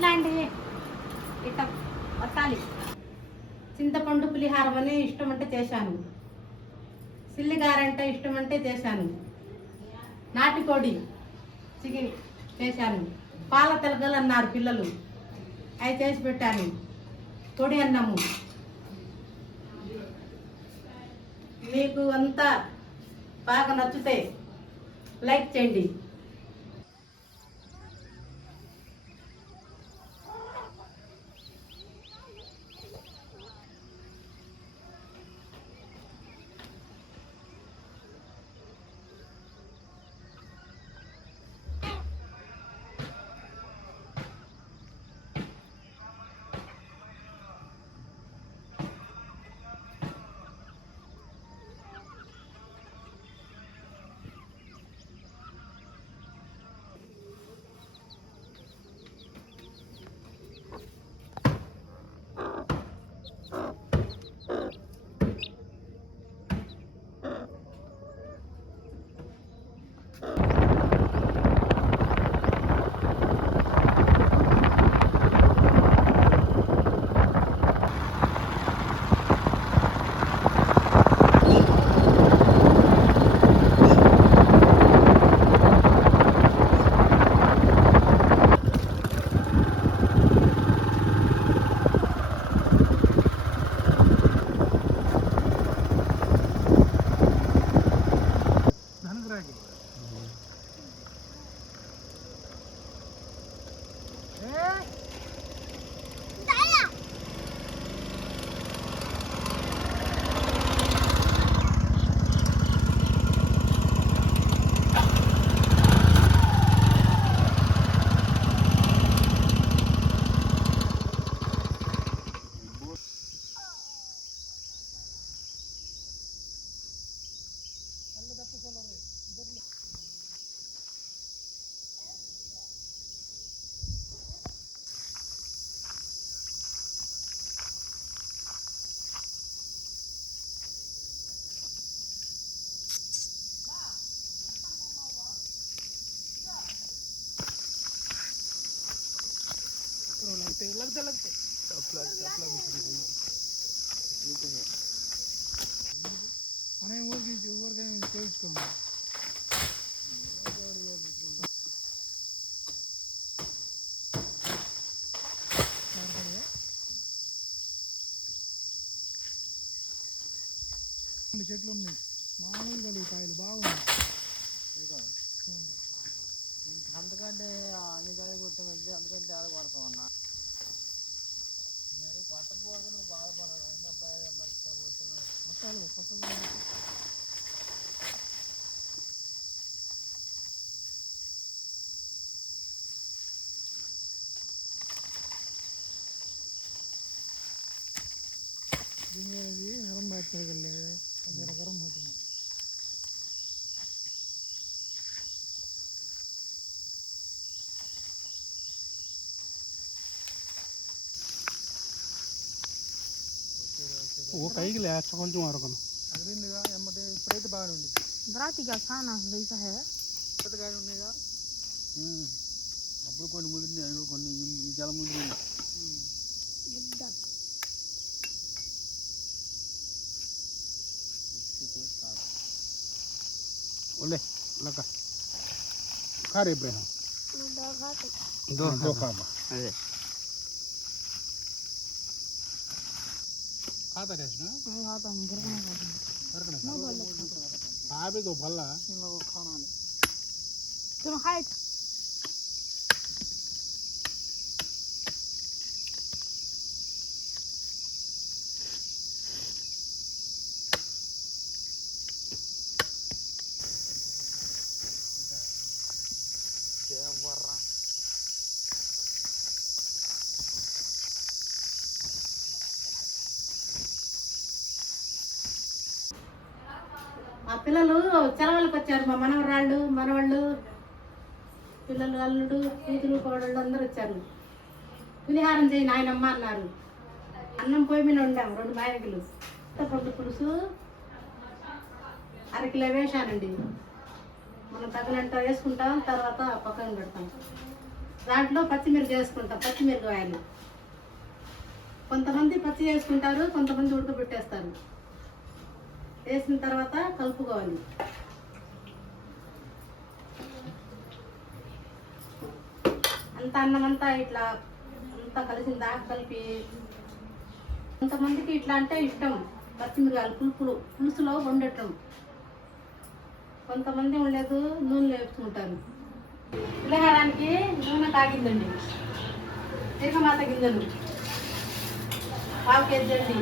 ఇట్లాంటి ఇట్లా వట్టాలి. చింతపండు పులిహారం అని ఇష్టం అంటే చేశాను. సిల్లిగారంటే ఇష్టం అంటే చేశాను. నాటికోడి చికెన్ చేశాను. పాల తెలగలు అన్నారు పిల్లలు, అవి చేసి పెట్టాను. పొడి అన్నము. మీకు అంతా బాగా నచ్చితే లైక్ చేయండి. लगते ఊరికి చేయించుకోండి. చెట్లు ఉన్నాయి, మామూలుగా కాయలు బాగున్నాయి. అంతకంటే అన్ని కాయలు కొట్టామంటే అందుకంటే ఆడ కొడతాం అన్న. నేను కొట్టకపోతే నువ్వు బాధపడాలి. కొట్టాలి కొట్టకపోతే దీనికి నరం బాగా అది గరం అవుతుంది. वो कहीं के लिए चकल जो मारो कनो अगली निगाह एमटे प्रेत बाहर उंडी ब्राती का खाना लईसा है प्रेत गाय उंडीगा అప్పుడు కొన్ని ముదిరిని అవి కొన్ని ఈ జల ముదిరిని బుడ్డ ओले लगा खा रे इब्राहिम दो खा अरे खाता रेस ना खाता हम घर में खा भी तो भला इन लोगों को खाना नहीं तुम खाए మా పిల్లలు సెలవులకు వచ్చారు. మా మనవరాళ్ళు మనవాళ్ళు పిల్లలు అల్లుడు కూతురు కోడళ్ళు అందరూ వచ్చారు. పులిహారం చేయి నాయనమ్మ అన్నారు. అన్నం పొయ్యి మీద వండాం 2 మాయకులు. చింతపండు పులుసు అరకిలో వేసానండి. మనం తగినంత వేసుకుంటాం, తర్వాత పక్కన పెడతాం. దాంట్లో పచ్చిమిరపకాయ వేసుకుంటాం, పచ్చిమిరపకాయలు. కొంతమంది పచ్చి వేసుకుంటారు, కొంతమంది ఉడకబెట్టేస్తారు. వేసిన తర్వాత కలుపుకోవాలి. అంత అన్నమంతా ఇట్లా అంతా కలిసిన దాకా కలిపి. కొంతమందికి ఇట్లా అంటే ఇష్టం, పచ్చిమిరకాయలు పులుసులో వండటం. కొంతమంది ఉండలేదు, నూనె వేసుకుంటారు. పులిహారానికి నూనె కాగిందండి. తిరగమాత గింజలు 1/2 కేజీ అండి.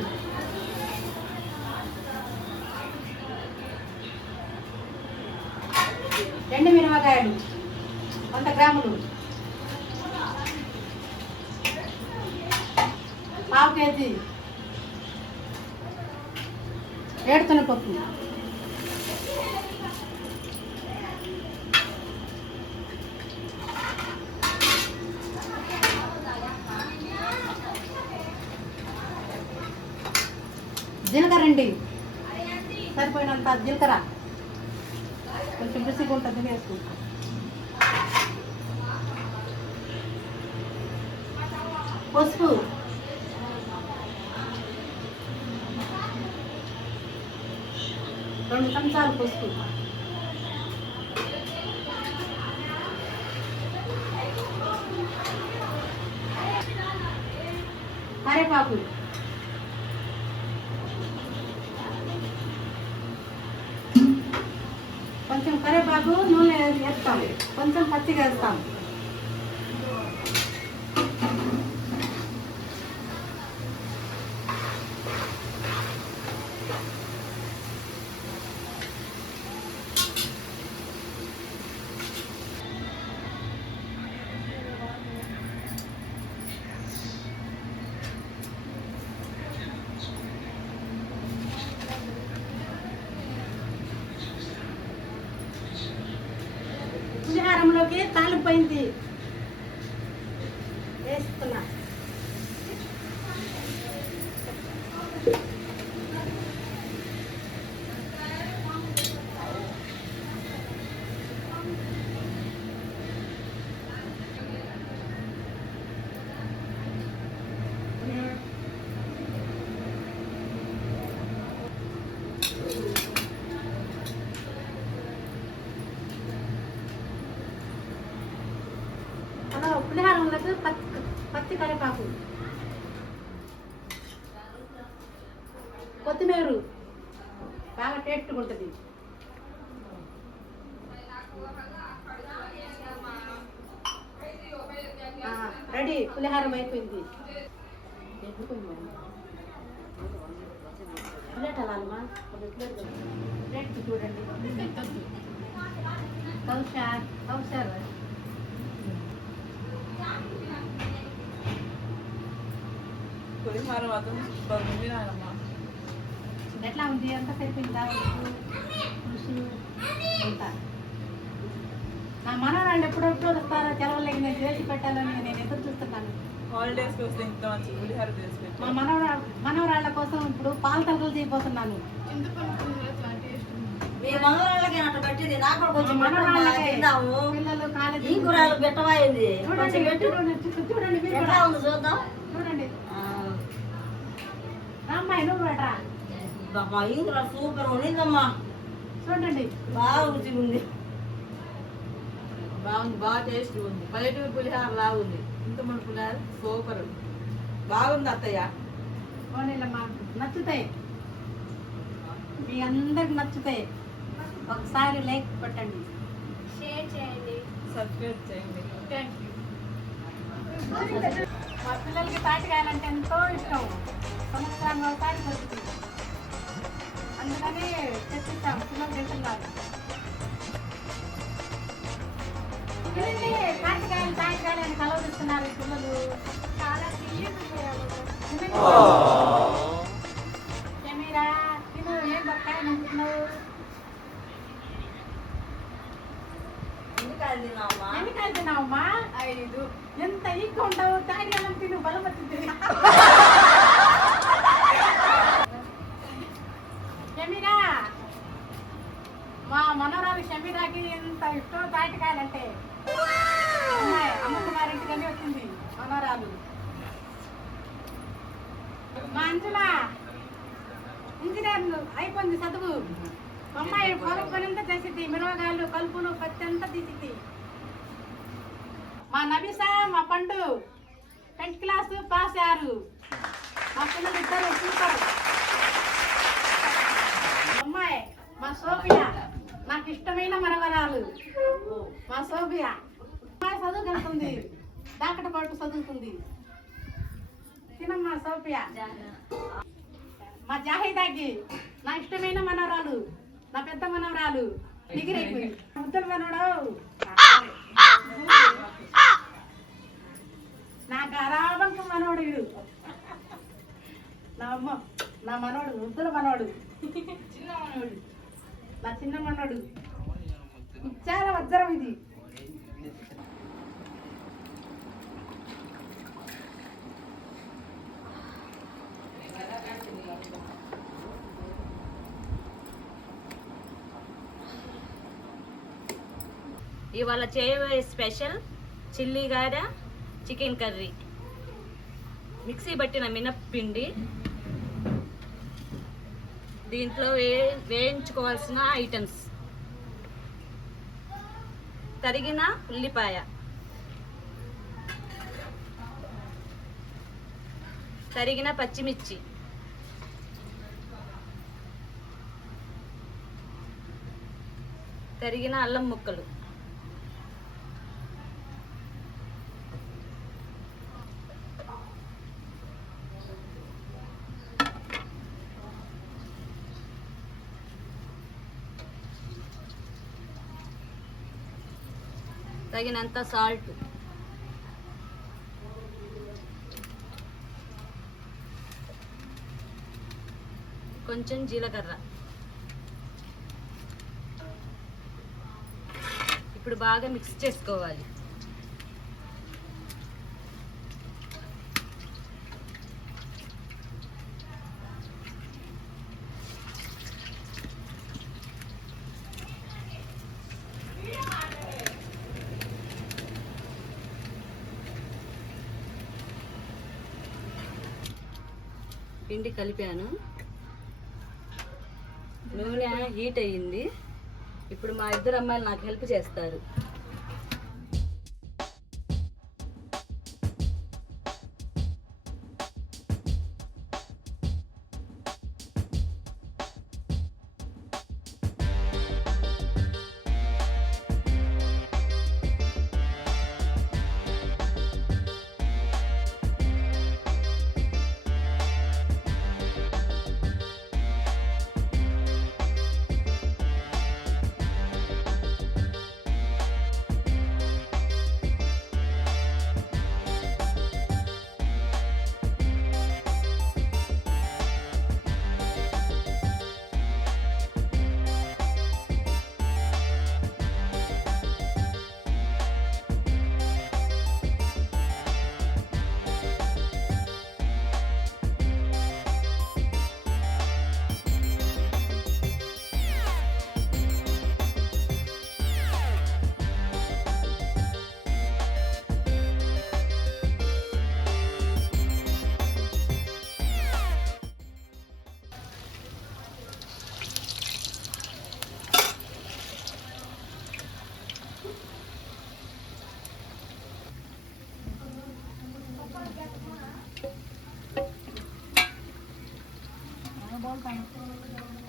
ఎండు మిరపకాయలు 100 గ్రాములు. 1/2 కేజీ ఏడుతున్నపప్పు. జీలకర్ర అండి, సరిపోయినంత జీలకర్ర, కొంచెం రుచిగా ఉంటుంది వేసుకుంటాం. పసుపు, రెండు చెంచాలు పసుపు. కరివేపాకు, కొంచెం కరివేపాకు నూనె వేస్తాం, కొంచెం పచ్చిగా వేస్తాం. పులిహారంలోకి తాలింపైంది వేస్తున్నా. పులిహారంలోకి పచ్చి కరివేపాకు, కొత్తిమీర బాగా టేస్ట్గా ఉంటుంది. రెడీ, పులిహారం అయిపోయింది. ప్లేట్ అలామా ప్లేట్ చూడండి. కౌశార్ పులిహార మాత్రం సూపర్ ఉంది నాయనమ్మ. ఎట్లా ఉంది? అంత సరిపోయిందా? పులుసు అంతా. నా మనవరాళ్ళు ఎప్పుడెప్పుడు వస్తారో సెలవులకి నేను చేసి పెట్టాలని నేను ఎదురు చూస్తున్నాను. హాలిడేస్కి వస్తే ఇంత మంచి పులిహార చేసి పెట్టు. మా మనవరాళ్ళ కోసం ఇప్పుడు పాల తలుపులు చేయబోతున్నాను. మీ మనవరాళ్ళకి అట్లా పెట్టింది, నాకు కూడా కొంచెం పిల్లలు కాలేజీ కూరలు పెట్టవాయింది. చూడండి, ఎట్లా ఉంది చూద్దాం. చూడండి. అమ్మాయి నువ్వు పెట్టరా. ఇంకురా సూపర్ ఉండిందమ్మా, చూడండి బాగా రుచి ఉంది. బాగుంది, బాగా టేస్ట్ ఉంది. పల్లెటూరు పులిహార లాగా ఉంది. ఇంత మన పులిహార సూపర్ బాగుంది అత్తయ్య. పోనీలమ్మా, నచ్చుతాయి, మీ అందరికి నచ్చుతాయి. ఒకసారి లైక్ పెట్టండి, షేర్ చేయండి, సబ్స్క్రైబ్ చేయండి. Thank you. మా పిల్లలకి తాటికాయలంటే ఎంతో ఇష్టం. సంవత్సరానికి ఒకసారి దొరుకుతుంది, అందుకని తెచ్చిస్తాం. పిల్లలు తింటున్నారు. తినండి, తాటికాయలు అని కలవరిస్తున్నారు పిల్లలు. చాలా కెమెరా తిను. ఏం బొక్కాయ నమ్ముతున్నావు? ఎన్నికాయలు తిన్నావమ్మా? 5. ఎంత ఈక్గా ఉంటావు? తాటికాయలు తిను, బలం వచ్చింది. షమీరా, మా మనవరాలు షమీరాకి ఎంత ఇష్టం తాటికాయలంటే. అమ్మమ్మ గారింటికని వచ్చింది మనవరాలు. మా అంచులా ఇంజనీర్ అయిపోయింది చదువు. మా అమ్మాయి పొలం పనంతా చేసింది, మిరవగాయలు కలుపులు పత్తి అంతా తీసింది. మా నబీసా మా పండు 10th క్లాస్ పాస్ అయ్యారు. మా పిల్లలు ఇద్దరు సూపర్. అమ్మాయి మా సోఫియా నాకు ఇష్టమైన మనవరాలు. మా సోఫియా అమ్మాయి చదువుకెళ్తుంది, డాక్టర్ పాటు చదువుతుంది. తినమ్మా సోఫియా. మా జాహిదాకి నా ఇష్టమైన మనవరాలు, నా పెద్ద మనవరాలు డిగ్రీ అయిపోయింది. ముద్దలు మనవడు నా గరాబంకు మనవడు వీడు. నా అమ్మ నా మనవడు ముద్దల మనవడు, చిన్న మనవడు, నా చిన్న మనవడు. చాలా వజ్రం ఇది. ఇవాళ చేయబోయే స్పెషల్ చిల్లీ గార చికెన్ కర్రీ. మిక్సీ పట్టిన మినప్పిండి, దీంట్లో వేయించుకోవాల్సిన ఐటమ్స్: తరిగిన ఉల్లిపాయ, తరిగిన పచ్చిమిర్చి, తరిగిన అల్లం ముక్కలు, తగినంత సాల్ట్, కొంచెం జీలకర్ర. ఇప్పుడు బాగా మిక్స్ చేసుకోవాలి. పిండి కలిపాను, నూనె హీట్ అయ్యింది. ఇప్పుడు మా ఇద్దరు అమ్మాయిలు నాకు హెల్ప్ చేస్తారు.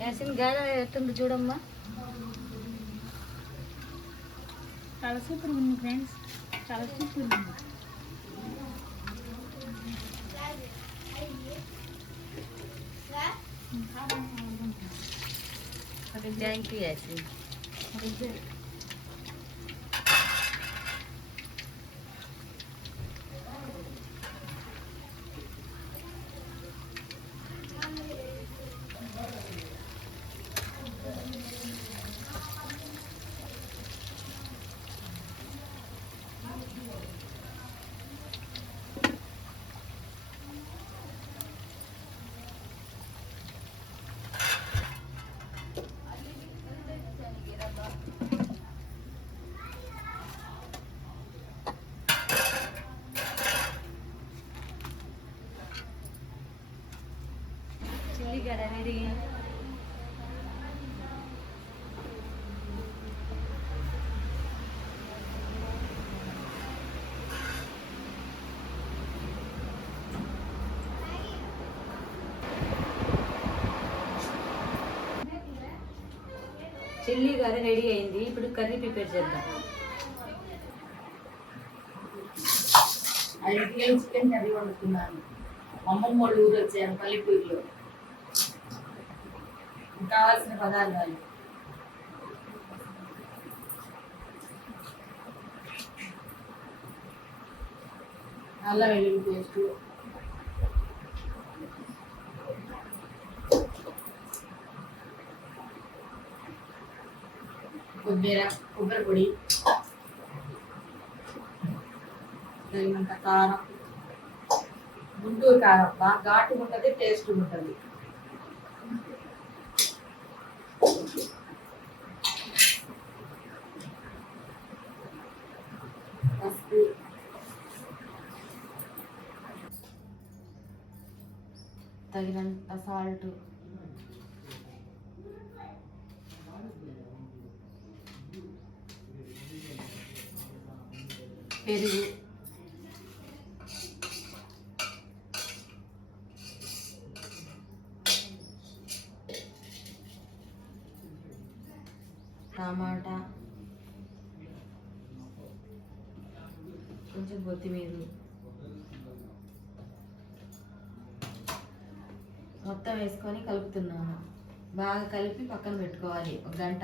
యాసిన్ గార ఎట్టుంది చూడమ్మా. చాలా సూపర్ ఉంది ఫ్రెండ్స్, చాలా సూపర్ ఉంది. Thank you Yasin. అయిపోయాడా రెడీ? చిల్లీ కర్రీ రెడీ అయింది. ఇప్పుడు కర్రీ ప్రిపేర్ చేద్దాం. 5 కిలోలు చికెన్ కర్రీ వండుతున్నాను. అమ్మమ్మ వాళ్ళు ఊరు వచ్చాను పల్లెటూరులో. కావాల్సిన పదార్థాలు: అల్లం వెల్లుల్లి పేస్టు, కొబ్బరి పొడి, తగినంత కారం, గుంటూరు కారం బాగా ఘాటు ఉంటుంది, టేస్ట్ ఉంటుంది. పసుపు, తగినంత సాల్ట్, పెరుగు, టమాటా, కొంచెం కొత్తిమీర, మొత్తం వేసుకొని కలుపుతున్నాను. బాగా కలిపి పక్కన పెట్టుకోవాలి 1 గంట.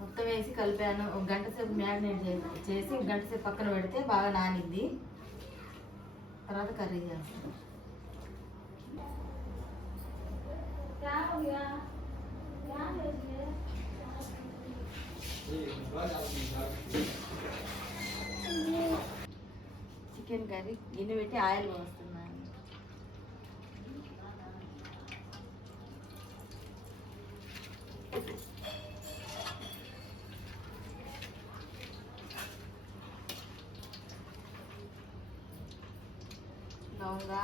మొత్తం వేసి కలిపాను. 1 గంట సేపు మ్యారినేట్ చేసి 1 గంట సేపు పక్కన పెడితే బాగా నానిద్ది. తర్వాత కర్రీ చేస్తాను. చికెన్ కర్రీ గిన్నె పెట్టి ఆయిల్ పోస్తున్నాను. లవంగ,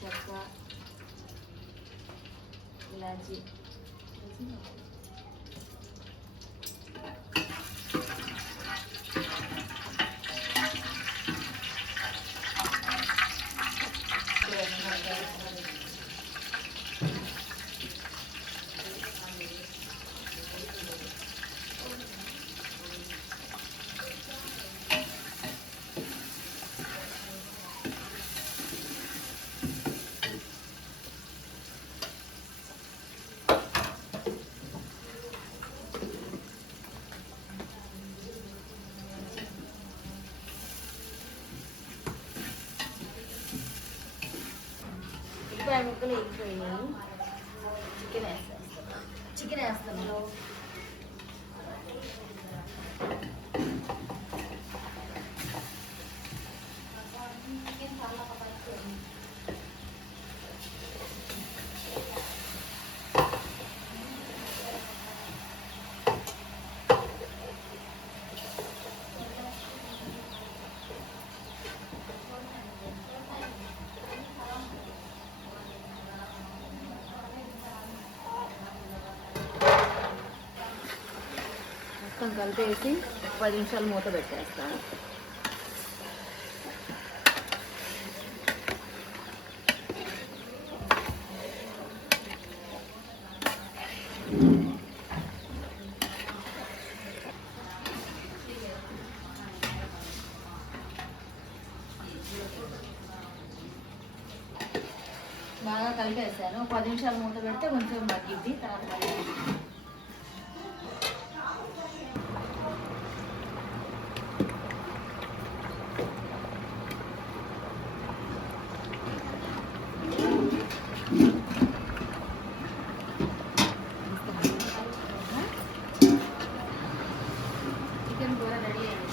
చెక్క, ఇలాచి, ఉల్లిపాయ ముక్కలు ఎగిపోయినాయి. చికెన్ వేస్తాను. మొత్తం కలిపేసి 10 నిమిషాలు మూత పెట్టేస్తాను. బాగా కలిపేసాను. 10 నిమిషాలు మూత పెడితే కొంచెం మగ్గిద్ది. తర్వాత చికెన్ కూర రెడీ అయింది.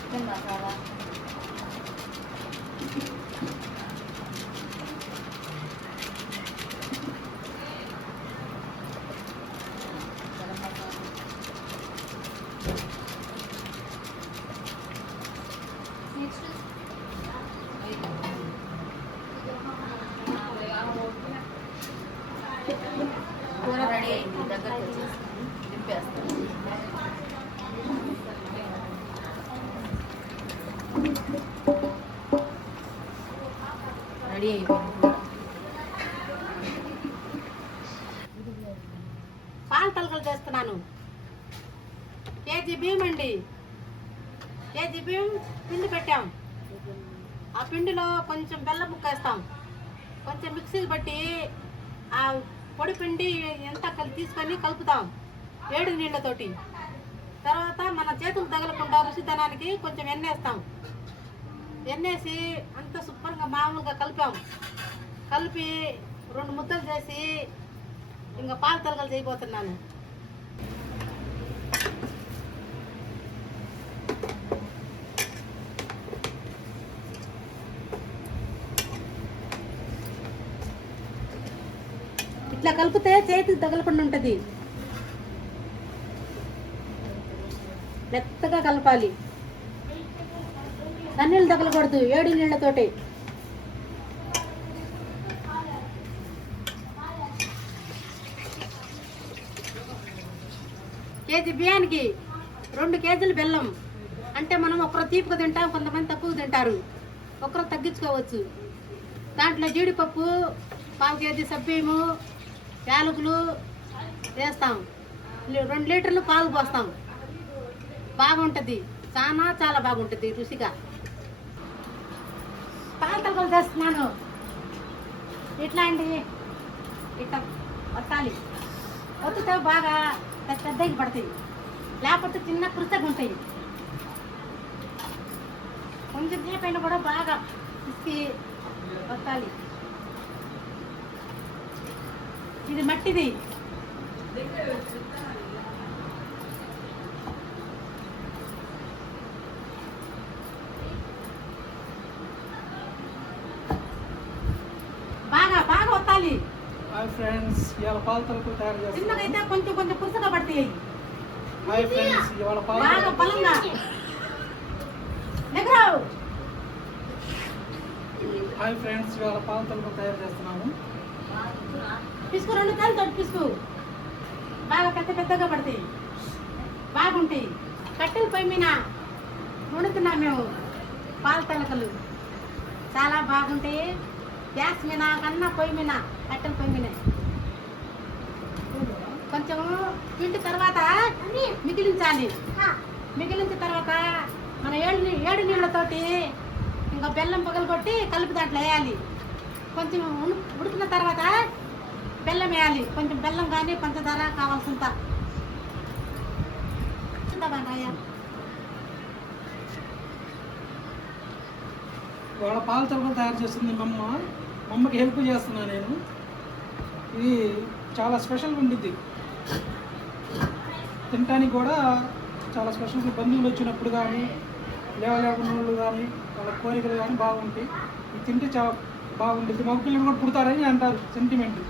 చికెన్ మసాలా, గరం మసాలా, కూర రెడీ అయింది, దగ్గరకు వచ్చేసి దింపేస్తాను. రెడీ అయిపోయింది కూర. పాలు తలకలు చేస్తున్నాను. కేజీ బియ్యం అండి. కేజీ బియ్యం పిండి పెట్టాం. ఆ పిండిలో కొంచెం బెల్లం ముక్క వేస్తాం. కొంచెం మిక్సీకి బట్టి ఆ పొడి పిండి ఎంత తీసుకొని కలుపుతాం 7 నీళ్ళతోటి. తర్వాత మన చేతులు తగలకుండా రుచితనానికి కొంచెం ఎన్నేస్తాం. ఎన్నేసి అంత శుభ్రంగా మామూలుగా కలిపాం. కలిపి 2 ముద్దలు చేసి ఇంకా పాలు తలకలు చేయబోతున్నాను. ఇట్లా కలిపితే చేతికి తగలకుండా ఉంటుంది. మెత్తగా కలపాలి. నీళ్ళు తగలకూడదు, 7 నీళ్ళతోటి. కేజీ బియ్యానికి 2 కేజీలు బెల్లం. అంటే మనం ఒకరు తీపిగా తింటాం, కొంతమంది తక్కువ తింటారు. ఒకరు తగ్గించుకోవచ్చు. దాంట్లో జీడిపప్పు, 1/4 కేజీ సబ్బియ్యము, యాలకులు వేస్తాం. 2 లీటర్లు పాలు పోస్తాం. బాగుంటుంది, చాలా బాగుంటుంది రుచిగా. పాలు తలకలు చేస్తున్నాను. ఇట్లా అండి, ఇట్లా వత్తాలి. వత్తితే బాగా పెద్దగా పడతాయి, లేకపోతే చిన్న కుర్చగా ఉంటాయి. కొంచెం సేపైనా కూడా బాగా పిసికి వత్తాలి. ఇది మట్టిది. బాగా వత్తాలి. హాయ్ ఫ్రెండ్స్, ఇవాళ పాలు తలుపు తయారు చేస్తాం. చిన్నగైతే కొంచెం పురుసగా పడతాయి. హాయ్ ఫ్రెండ్స్, ఇవాళ బాగా బలంగా నెగరావు. హాయ్ ఫ్రెండ్స్, ఇవాళ పాలు తలుపు తయారు చేస్తున్నాము. పిసుకు 2 కాయలు తోటి పిసుకు బాగా పెద్దగా పడతాయి, బాగుంటాయి. కట్టెల పొయ్యి మీద వండుతున్నాం మేము పాలు తలకలు. చాలా బాగుంటాయి. గ్యాస్ మీద కన్నా పొయ్యి మీద, కట్టెల పొయ్యి మీద. కొంచెం పిండి తర్వాత మిగిలించాలి. మిగిలించిన తర్వాత మన 7 నీళ్ళతోటి ఇంకా బెల్లం పగలగొట్టి కలిపి దాంట్లో వేయాలి. కొంచెం ఉడికిన తర్వాత బెల్లం వేయాలి. కొంచెం బెల్లం కానీ పంచదార కావాల్సినంత. ఇవాళ పాలు తలుపు తయారు చేస్తుంది మమ్మకి హెల్ప్ చేస్తున్నాను నేను. ఇది చాలా స్పెషల్ ఉండిద్ది, తినడానికి కూడా చాలా స్పెషల్. బంధువులు వచ్చినప్పుడు కానీ, లేవలేకున్న వాళ్ళు కానీ, వాళ్ళ కోరికలు కానీ బాగుంటాయి. ఇది తింటే చాలా బాగుంటుంది. మగ పిల్లలు కూడా పుడతారని అంటారు, సెంటిమెంట్.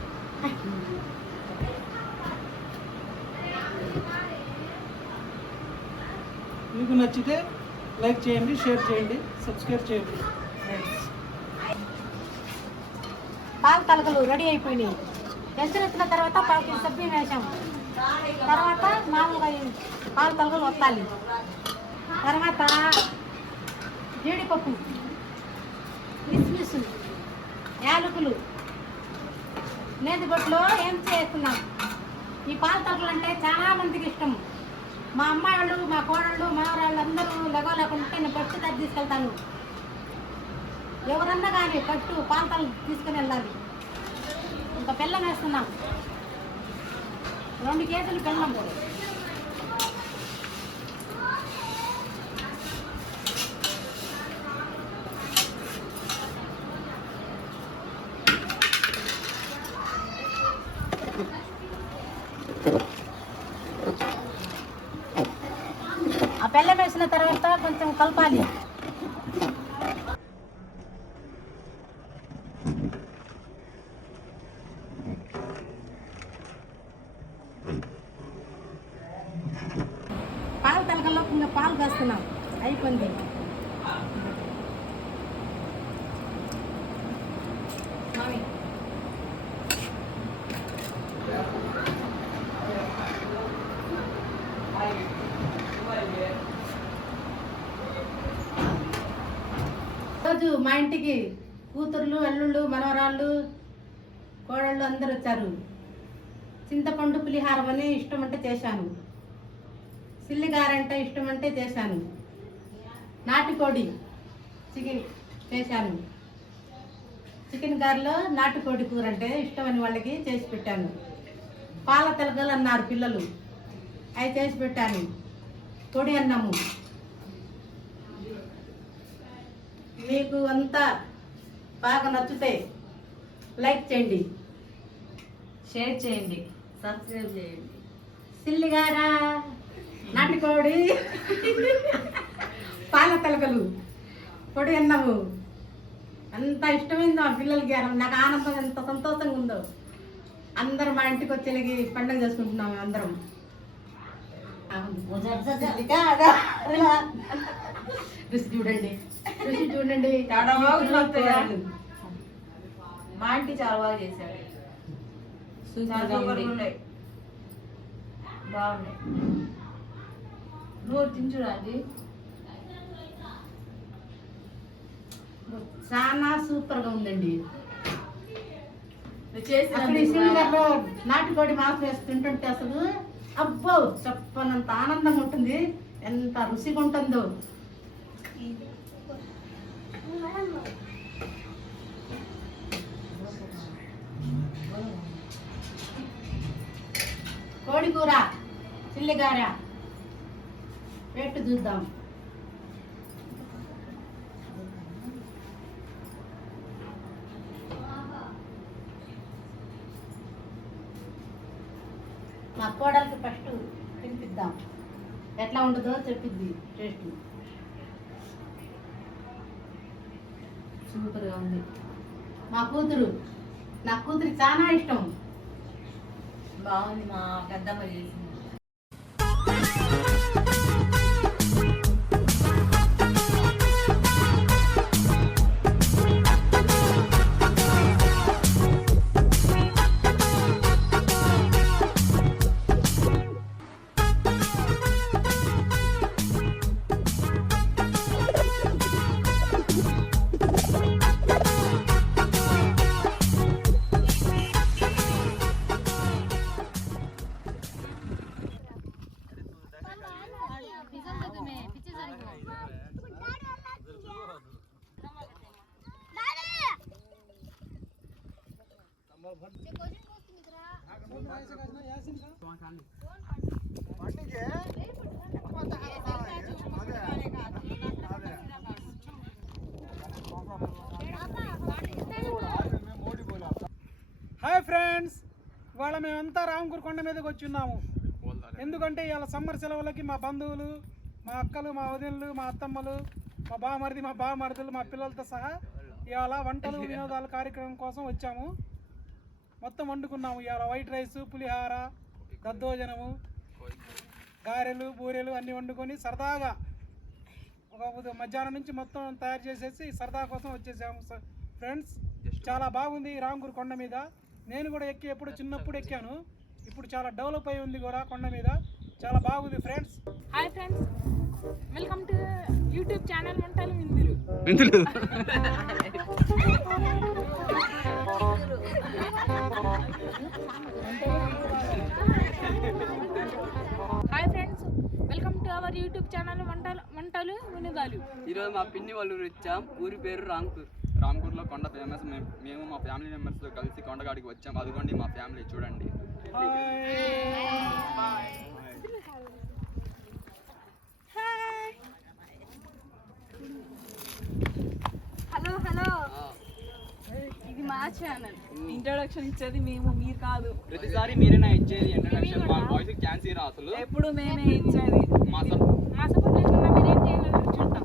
మీకు నచ్చితే లైక్ చేయండి, షేర్ చేయండి, సబ్స్క్రైబ్ చేయండి ఫ్రెండ్స్. పాలు తలకలు రెడీ అయిపోయినాయి. ఎత్తిన తర్వాత 1/4 కేజీ సబ్బియ్యం వేసాం. తర్వాత మామూలుగా పాలు తలకలు వత్తాలి. తర్వాత జీడిపప్పు, కిస్మిస్, యాలకులు, నేతిబొట్టులో ఏం చేస్తున్నాం. ఈ పాలు తలకలు అంటే చాలా మందికి ఇష్టం. మా అమ్మాయి వాళ్ళు, మా కోడళ్ళు, మా వాళ్ళు అందరూ లేకుంటే నేను ఫస్ట్ తగ్గి తీసుకెళ్తాను. ఎవరన్నా కానీ ఫస్ట్ పాలు తలకలు తీసుకుని వెళ్ళాలి. ఇంకా బెల్లం వేస్తున్నాం. 2 కేజీలు బెల్లం. ఆ బెల్లం వేసిన తర్వాత కొంచెం కలపాలి. పాలు తలకల్లో ఇంకా పాలు కాస్తున్నాం. అయిపోయింది. రోజు మా ఇంటికి కూతుర్లు అల్లుళ్ళు మనవరాళ్ళు కోడళ్ళు అందరూ వచ్చారు. చింతపండు పులిహారం అని ఇష్టం అంటే చేశాను. సిల్లిగారంటే ఇష్టం అంటే చేశాను. నాటుకోడి చికెన్ చేశాను. చికెన్ గారెలో నాటుకోడి కూర అంటే ఇష్టమని వాళ్ళకి చేసి పెట్టాను. పాల తెలగలు అన్నారు పిల్లలు, అవి చేసి పెట్టాను. పొడి అన్నము. మీకు అంతా బాగా నచ్చితే లైక్ చేయండి, షేర్ చేయండి, సబ్స్క్రైబ్ చేయండి. సిల్లిగారా, నాటుకోడి, పాల తెలగలు, పొడి అన్నము అంత ఇష్టమైంది మా పిల్లలకి. నాకు ఆనందం ఎంత సంతోషంగా ఉందో. అందరం మా ఇంటికి వచ్చేలాగి పండుగ చేసుకుంటున్నాము అందరం. రుచి చూడండి, రుచి చూడండి. చాలా బాగుంది. మా ఇంటి చాలా బాగా చేశారు. సూపర్గా ఉన్నాయి, బాగున్నాయి. నువ్వు తించురాండి. చాలా సూపర్గా ఉందండి. చేసిన అక్కడ ఈ సిలిండర్లో నాటుకోడి మాంసం వేసి తింటుంటే అసలు అబ్బో చెప్పనంత ఆనందంగా ఉంటుంది. ఎంత రుచిగా ఉంటుందో. కోడి కూర, చిల్లిగార పెట్టి చూద్దాం. మా కోడలికి ఫస్ట్ తినిపిద్దాం, ఎట్లా ఉంటుందో చెప్పిద్ది టేస్ట్. సూపర్గా ఉంది. మా కూతురు, నా కూతురికి చాలా ఇష్టం. బాగుంది. మా పెద్దమ్మ చేసింది. హాయ్ ఫ్రెండ్స్, ఇవాళ మేమంతా రామకూర్ కొండ మీదకి వచ్చి ఉన్నాము. ఎందుకంటే ఇవాళ సమ్మర్ సెలవులకి మా బంధువులు, మా అక్కలు, మా వదినలు, మా అత్తమ్మలు, మా బావమరుదులు, మా పిల్లలతో సహా ఇవాళ వంటలు వినోదాల కార్యక్రమం కోసం వచ్చాము. మొత్తం వండుకున్నాము. ఇవాళ వైట్ రైస్, పులిహార, దద్దోజనము, గారెలు, బూరెలు అన్నీ వండుకొని సరదాగా ఒక మధ్యాహ్నం నుంచి మొత్తం తయారు చేసేసి సరదా కోసం వచ్చేసాము ఫ్రెండ్స్. చాలా బాగుంది రామకూర్ కొండ మీద. నేను కూడా ఎప్పుడు చిన్నప్పుడు ఎక్కాను. ఇప్పుడు చాలా డెవలప్ అయి ఉంది కూడా కొండ మీద. చాలా బాగుంది friends. Hi friends, welcome to YouTube channel వంటలు విందులు. Hi friends, welcome to our YouTube channel వంటలు వినోదాలు. ఈరోజు మా పిన్ని వాళ్ళు ఊరు వచ్చాం. ఊరి పేరు రాంకూర్. రాంకూర్లో కొండ ఫేమస్. మేము మా ఫ్యామిలీ మెంబర్స్తో కలిసి కొండగాడికి వచ్చాం. అదిగోండి మా ఫ్యామిలీ, చూడండి. హలో హలో, ఇది మా ఛానల్. ఇంట్రొడక్షన్ ఇచ్చేది మేము, మీరు కాదు. ప్రతిసారి మీరేనా ఇచ్చేది ఇంట్రడక్షన్? మా వాయిస్ ఛాన్స్ ఇరా అసలు. ఎప్పుడు మేమే ఇచ్చేది. మా సపోర్ట్ లేకుండా మీరేం చేయాలో చూద్దాం.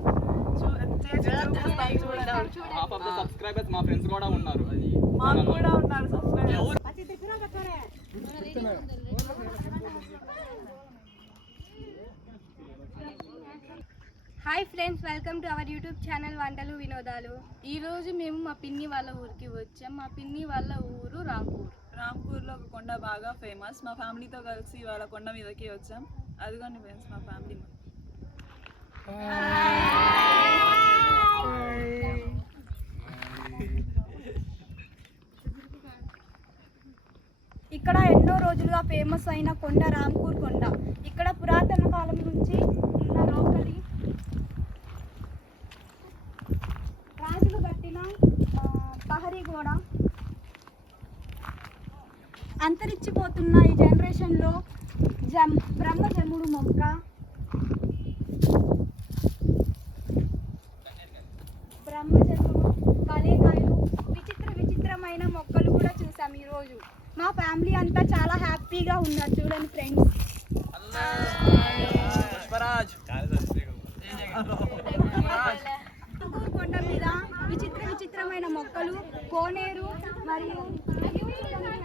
హాఫ్ ఆఫ్ ద సబ్స్క్రైబర్స్ మా ఫ్రెండ్స్ కూడా ఉన్నారు. మాకు కూడా ఉన్నారు subscribers. Hi friends, welcome to our YouTube channel వంటలు వినోదాలు. ఈరోజు మేము మా పిన్ని వాళ్ళ ఊరికి వచ్చాం. మా పిన్ని వాళ్ళ ఊరు రాంపూర్. రాంపూర్లో ఒక కొండ బాగా ఫేమస్. మా ఫ్యామిలీతో కలిసి వాళ్ళ కొండ మీదకి వచ్చాం. అదిగోండి ఫ్రెండ్స్ మా ఫ్యామిలీ. ఎన్నో రోజులుగా ఫేమస్ అయిన కొండ రాంపూర్ కొండ. ఇక్కడ పురాతన కాలం నుంచి ఉన్న లోకలి రాజులు కట్టిన ప్రహరీ గోడ. అంతరించిపోతున్న ఈ జనరేషన్లో బ్రహ్మజముడు మొక్క, కలేకాయలు, విచిత్రమైన మొక్కలు కూడా చూసాం ఈరోజు. మా ఫ్యామిలీ అంతా చాలా హ్యాపీగా ఉన్నారు. చూడండి ఫ్రెండ్స్. కొండ మీద విచిత్రమైన మొక్కలు, కోనేరు మరియు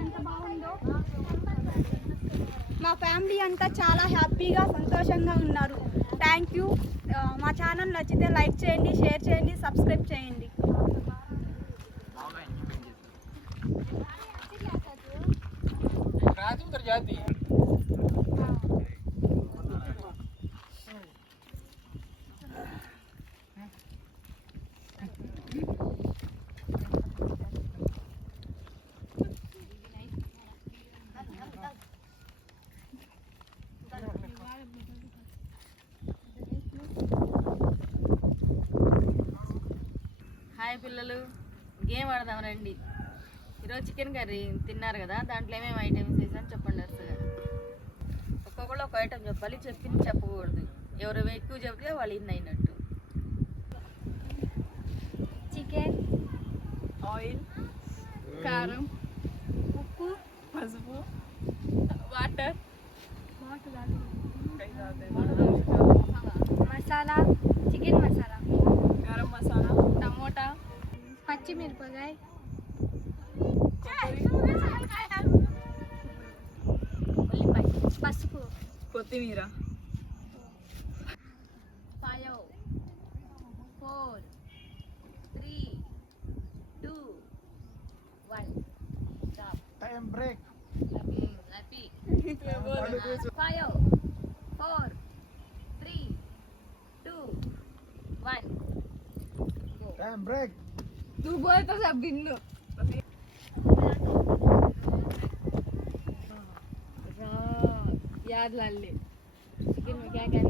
ఎంత బాగుందో. మా ఫ్యామిలీ అంతా చాలా హ్యాపీగా సంతోషంగా ఉన్నారు. Thank you. మా ఛానల్ నచ్చితే లైక్ చేయండి, షేర్ చేయండి, సబ్స్క్రైబ్ చేయండి. హాయ్ పిల్లలు, గేమ్ ఆడదాం రండి. ఈరోజు చికెన్ కర్రీ తిన్నారు కదా, దాంట్లో ఏమేమి ఐటమ్స్ వేసాను చెప్పండి. వరుసగా ఒక్కొక్కళ్ళు ఒక ఐటమ్ చెప్పాలి, చెప్పింది చెప్పకూడదు. ఎవరు ఎక్కువ చెప్తే వాళ్ళు ఇన్ని అయినట్టు. చికెన్, ఆయిల్, కారం, ఉప్పు, పసుపు, water, masala, chicken masala, garam masala, tomato, పచ్చిమిరపకాయ, ఉల్లిపాయ, పసుపు, కొత్తిమీర, 5, 4, 3, 2, 1. Stop. Time break. Happy. 5, 4, 3, 2, 1. Time break. तू बोलतो सब बिन्नू याद ला ले चिकन में क्या क्या